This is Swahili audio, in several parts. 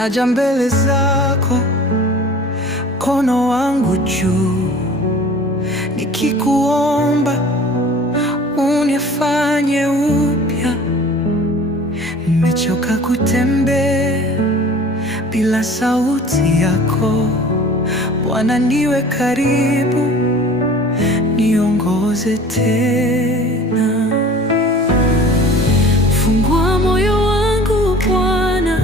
naja mbele zako, mkono wangu juu, nikikuomba unifanye upya. Nimechoka kutembea bila sauti yako, Bwana niwe karibu, niongoze tena. Fungua moyo wangu Bwana,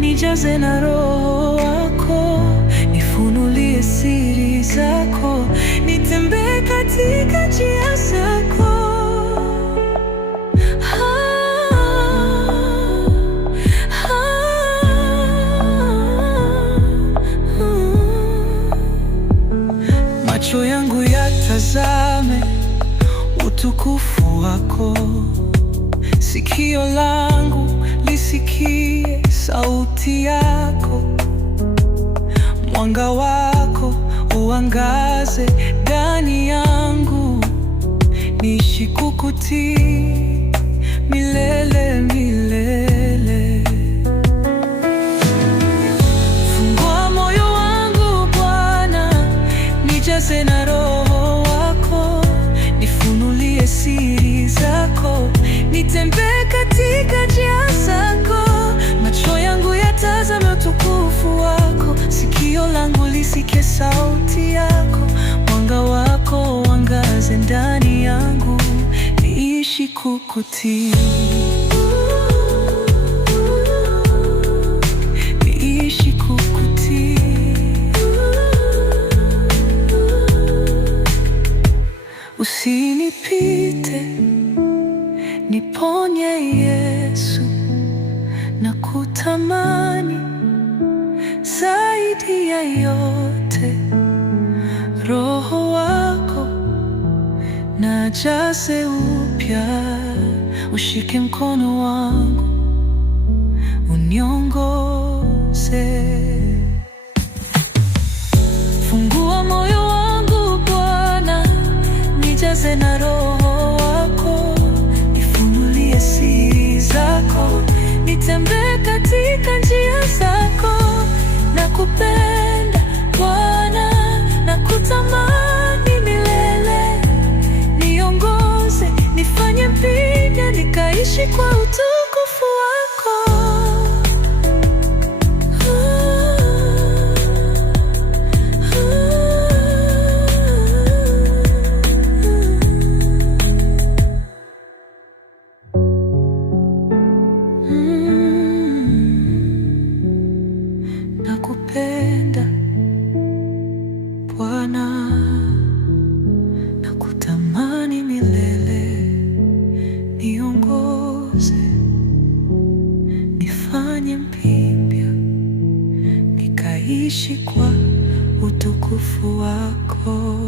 nijaze na Roho wako, nifunulie siri zako, nitembee katika njia zako. Macho yangu yatazame utukufu wako, sikio langu lisikie sauti yako. Mwanga wako uangaze ndani yangu, niishi kukutii milele milele. Fungua moyo wangu Bwana, nijaze na Roho wako, nifunulie siri zako, nitembee katika njia zako. Macho yangu yatazame utukufu wako, sikio langu lisikie sauti yako. Mwanga wako uangaze ndani yangu, niishi kukutii. Niishi kukutii. Usinipite, niponye Yesu, na kutamani zaidi ya yote. Roho wako na jaze upya, ushike mkono wangu uniongoze. Fungua moyo wangu Bwana, nijaze na Roho wako, nifunulie siri zako, nitembee katika njia zako. Nakupenda Bwana, nakutamani milele, niongoze, nifanye mpya, nikaishi kwa utukufu wako. Nakupenda Bwana, nakutamani milele, niongoze, nifanye mpya, nikaishi kwa utukufu wako.